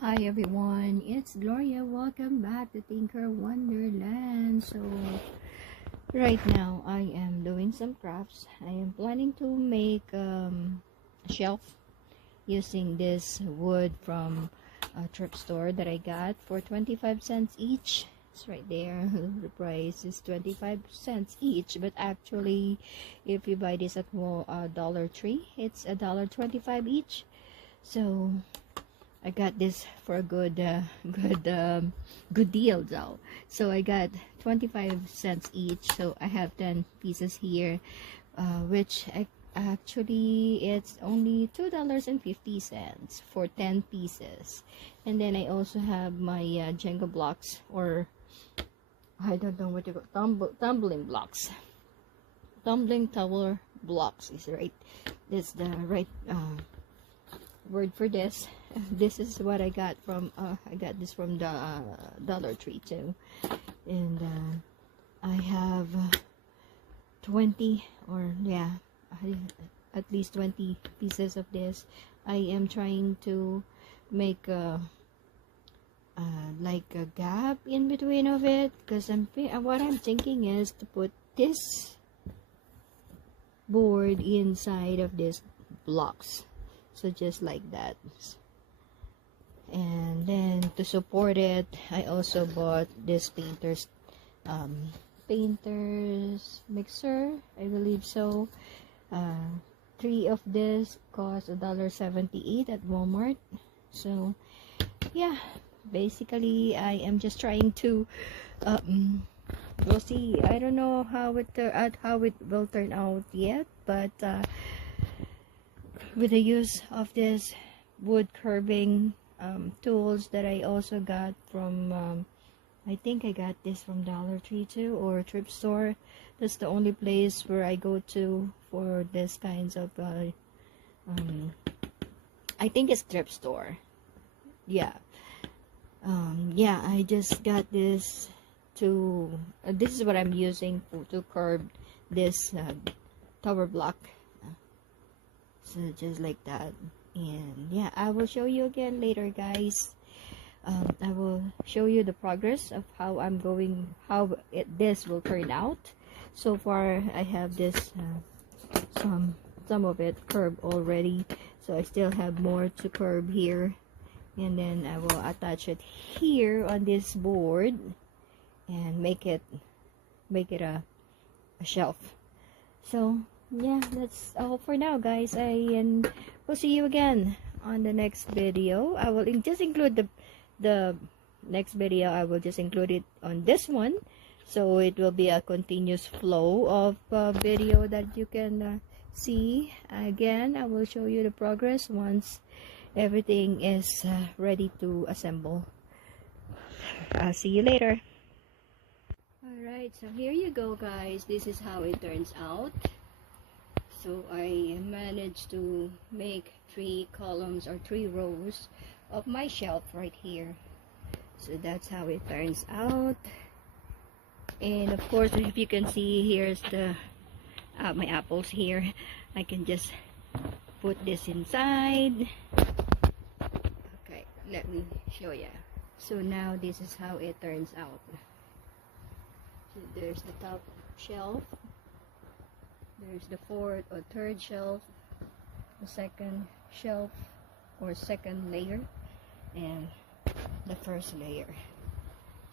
Hi everyone, it's Gloria. Welcome back to Tinker Wonderland. So right now I am doing some crafts. I am planning to make a shelf using this wood from a thrift store that I got for 25 cents each. It's right there. The price is 25 cents each, but actually if you buy this at Dollar Tree, it's $1.25 each. So I got this for a good good deal though. So I got 25 cents each. So I have 10 pieces here, which actually it's only $2.50 for 10 pieces. And then I also have my Jenga blocks, or I don't know what you call tumbling blocks. Tumbling tower blocks is right. That's the right word for this. This is what I got from I got this from the Dollar Tree too, and I have 20, or yeah, at least 20 pieces of this. I am trying to make like a gap in between of it, because what I'm thinking is to put this board inside of this blocks, so just like that. And then to support it, I also bought this painter's mixer, I believe so. 3 of this cost $1.78 at Walmart. So yeah, basically I am just trying to we'll see. I don't know how it will turn out yet, but with the use of this wood curving tools that I also got from I think I got this from Dollar Tree too, or thrift store. That's the only place where I go to for this kinds of I think it's thrift store. Yeah. Yeah, I just got this to this is what I'm using to curve this tower block, so just like that. And yeah, I will show you again later, guys. I will show you the progress of how this will turn out. So far I have this some of it curved already, so I still have more to curve here, and then I will attach it here on this board and make it a shelf. So yeah, that's all for now, guys. And we'll see you again on the next video. I will just include the next video. I will just include it on this one, so it will be a continuous flow of video that you can see. Again, I will show you the progress once everything is ready to assemble. I'll see you later. Alright, so here you go, guys. This is how it turns out. So I managed to make 3 columns or 3 rows of my shelf right here. So that's how it turns out. And of course, if you can see, here's the my apples here. I can just put this inside. Okay, let me show you. So now this is how it turns out. So there's the top shelf. There's the 4th or 3rd shelf, the 2nd shelf or 2nd layer, and the 1st layer.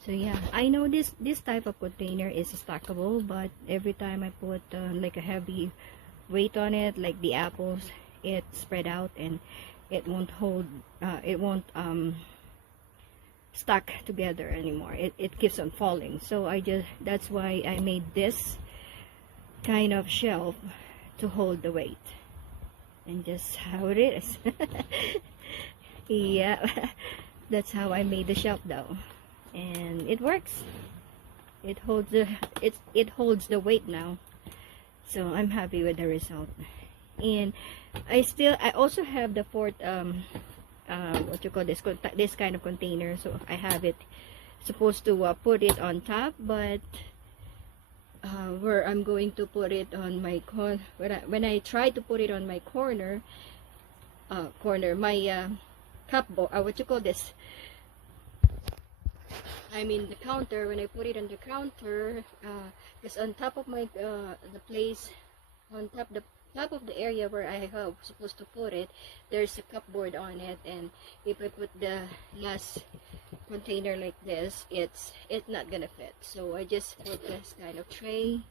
So yeah, I know this type of container is stackable, but every time I put like a heavy weight on it, like the apples, it spread out and it won't hold, it won't stack together anymore. It keeps on falling. So that's why I made this kind of shelf to hold the weight, and just how it is. Yeah, that's how I made the shelf though, and it works. It holds the weight now, so I'm happy with the result. And I also have the 4th what you call this kind of container. So I have it supposed to put it on top, but where I'm going to put it on my when I try to put it on my corner, my cupboard, what you call this, I mean the counter, when I put it on the counter, because on top of my the place, on top of the area where I have supposed to put it, there's a cupboard on it, and if I put the last container like this, it's not gonna fit. So I just put this kind of tray,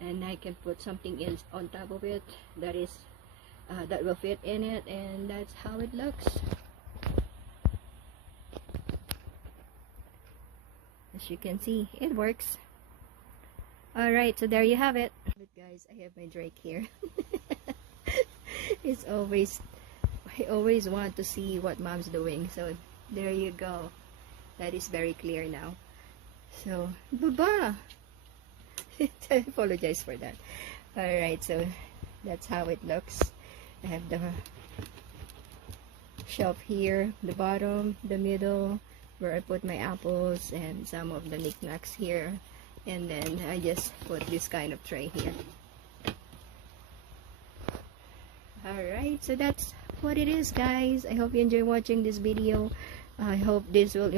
and I can put something in on top of it that is that will fit in it, and that's how it looks. As you can see, it works. Alright, so there you have it. But guys, I have my Drake here. It's always, I always want to see what mom's doing. So there you go. That is very clear now. So, baba! I apologize for that. Alright, so that's how it looks. I have the shelf here, the bottom, the middle, where I put my apples and some of the knickknacks here, and then I just put this kind of tray here. Alright, so that's what it is, guys. I hope you enjoy watching this video. I hope this will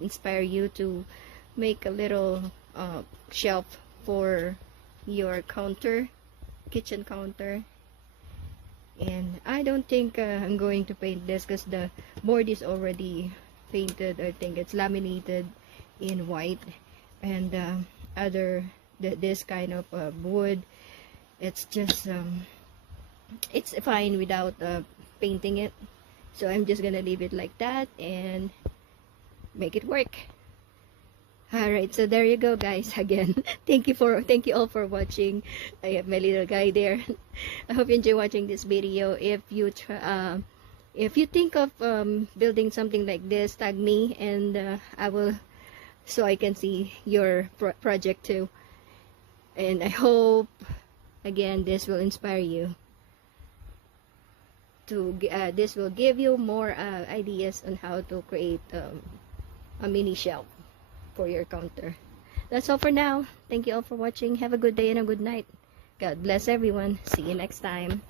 inspire you to make a little shelf for your counter, kitchen counter. And I don't think I'm going to paint this because the board is already painted. I think it's laminated in white, and this kind of wood, it's just it's fine without painting it. So I'm just gonna leave it like that and make it work. Alright, so there you go, guys. Again, thank you all for watching. I have my little guy there. I hope you enjoy watching this video. If you think of building something like this, tag me, and I will, so I can see your project too. And I hope, again, this will inspire you to this will give you more ideas on how to create a mini shelf for your counter. That's all for now. Thank you all for watching. Have a good day and a good night. God bless everyone. See you next time.